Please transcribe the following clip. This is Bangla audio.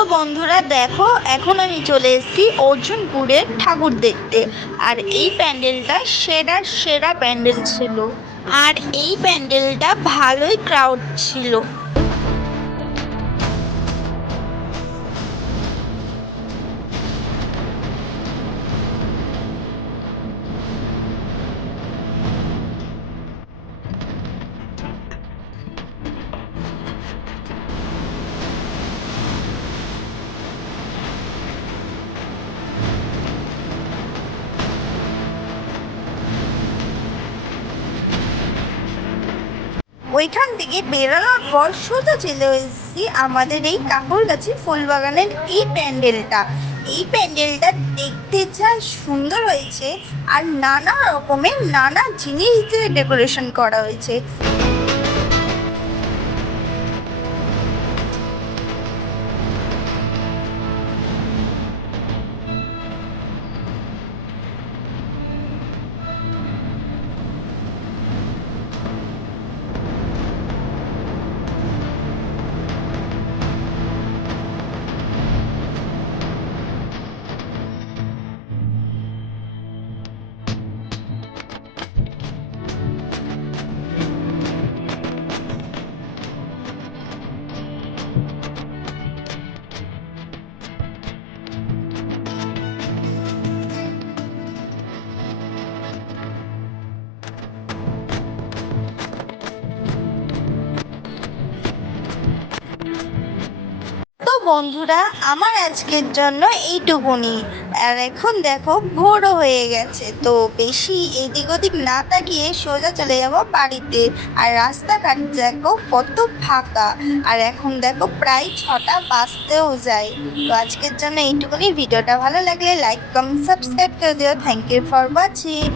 তো বন্ধুরা দেখো, এখন আমি চলে এসেছি অর্জুনপুরের ঠাকুর দেখতে। আর এই প্যান্ডেলটা সেরার সেরা প্যান্ডেল ছিল। আর এই প্যান্ডেলটা ভালোই ক্রাউড ছিল। ওইখান থেকে বেরোনোর পর সোজা চলে এসেছি আমাদের এই কাঁকরগাছি ফুলবাগানের এই প্যান্ডেলটা। এই প্যান্ডেলটা দেখতে যা সুন্দর হয়েছে, আর নানা রকমের নানা জিনিস দিয়ে ডেকোরেশন করা হয়েছে। তো বন্ধুরা, আমার আজকের জন্য এইটুকুনি। আর এখন দেখো ভোরও হয়ে গেছে, তো বেশি এদিক ওদিক না তাকিয়ে সোজা চলে যাব বাড়িতে। আর রাস্তাঘাট দেখো কত ফাঁকা। আর এখন দেখো প্রায় 6টা বাজতেও যায়। তো আজকের জন্য এইটুকুনি। ভিডিওটা ভালো লাগলে লাইক কমেন্ট সাবস্ক্রাইব করে দিও। Thank you for watching.